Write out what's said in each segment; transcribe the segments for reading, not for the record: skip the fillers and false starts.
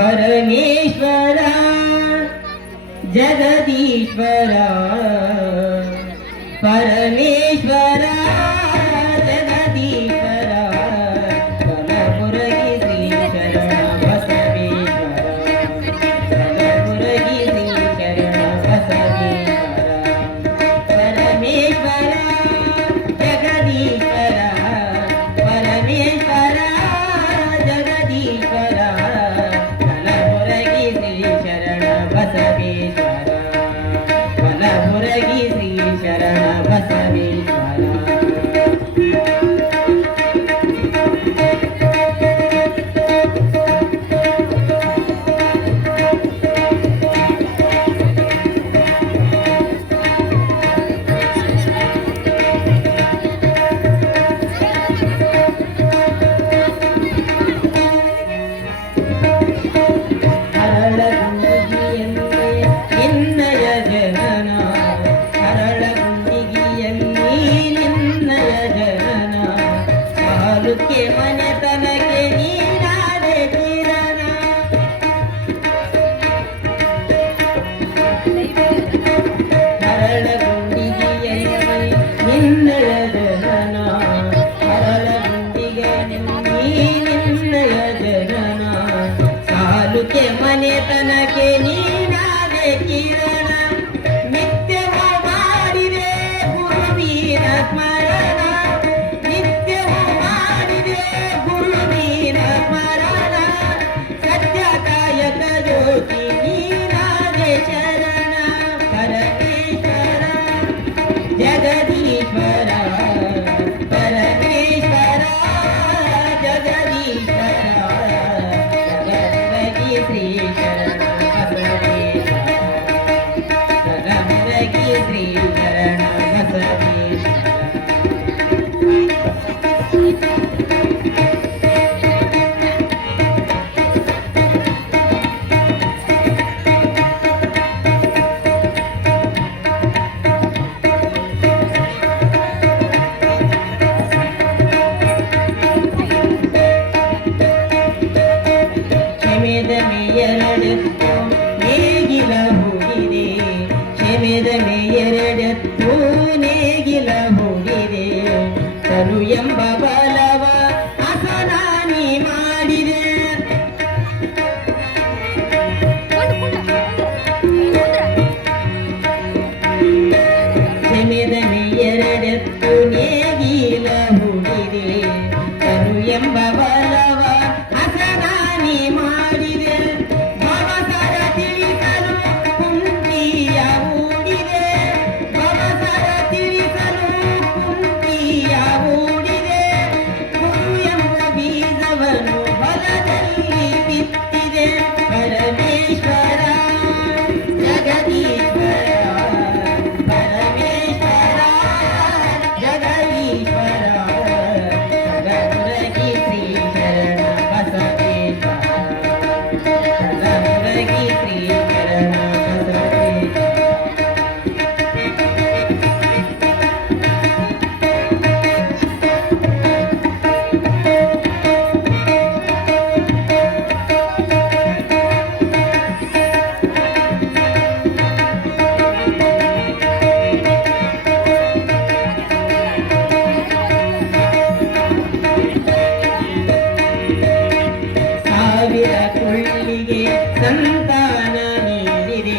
ಪರಮೇಶ್ವರ ಜಗದೀಶ್ವರ ಪರಮೇಶ್ವರ ಜಗದೀಶ್ವರ ಕಲಬುರಗಿ ಶ್ರೀ ಶರಣ ಬಸವೇಶ್ವರ ಕಲಬುರಗಿ ಶ್ರೀ ಶರಣ ಬಸವೇಶ್ವರ ಪರಮೇಶ್ವರ ಜಗದೀಶ್ವರ ಪರಮೇಶ್ವರ ಜಗದೀಶ್ವರ ಕಲಬುರಗಿ ಶ್ರೀ ಶರಣ ಬಸವೇಶ್ವರ ಕಲಬುರಗಿ ಶ್ರೀ ಶರಣ ಬಸವೇಶ್ವರ के मन तन के नीरारे नीराना हरळ गुंडिगे निन्नय जनना हरळ गुंडिगे निन्नय जनना सालु के मन तन के नीरारे किरण नित्य ಮಾಡಿದೆ ಗುರುವೀರ ಸ್ಮರಣ जगदीश्वरा परमेश्वरा जगदीश्वरा कलबुरगी श्री शरण बसवेश्वरा कलबुरगी श्री शरण बसवेश्वरा ಎರಡೆತ್ತು ನೇಗಿಲ ಹೋಗಿದೆ ಕ್ಷಮೆದ ಎರಡೆತ್ತು ನೇಗಿಲ ಹೋಗಿದೆ ತನು ಎಂಬ ಬಲವ ಅಸನಾನಿ ಮಾಡಿದೆ ಕ್ಷಮೆದ ಎರಡೆತ್ತು ನೇಗಿಲ ಹೋಗಿದೆ ತನು ಎಂಬ ಬಲವ ಅಸನಾನಿ ಮಾಡಿದೆ ಸಂತಾನ ನೀಡಿದೆ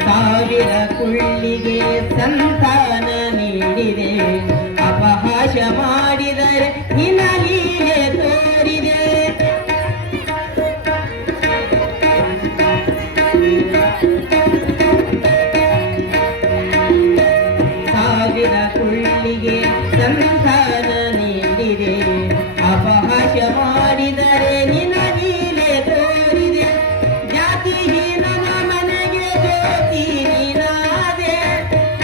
ಸಾವಿರ ಕುಳ್ಳಿಗೆ ಸಂತಾನ ನೀಡಿದೆ ಅಪಹಾಸ ಮಾಡಿದರೆ ನಿನಲೀಲೆ ತೋರಿದೆ ಸಾವಿರ ಕುಳ್ಳಿಗೆ ಸಂತಾನ ನೀಡಿದೆ ಅಪಹಾಸ ಮಾಡಿದರೆ ನಿನಲೀಲೆ ತೋರಿದೆ ಜಾತಿಹೀನನ ಮನೆಗೆ ಜ್ಯೋತಿ ನೀನಾದೆ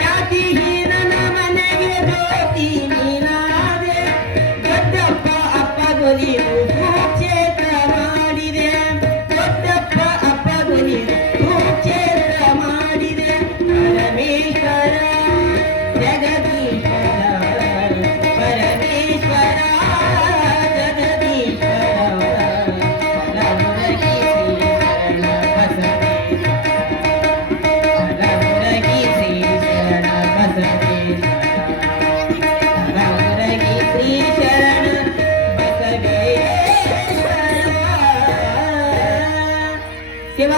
ಜಾತಿಹೀನನ ಮನೆಗೆ ಜ್ಯೋತಿ ನೀನಾದೆ ದೊಡ್ಡಪ್ಪ ಅಪ್ಪ ಗೊಲಿ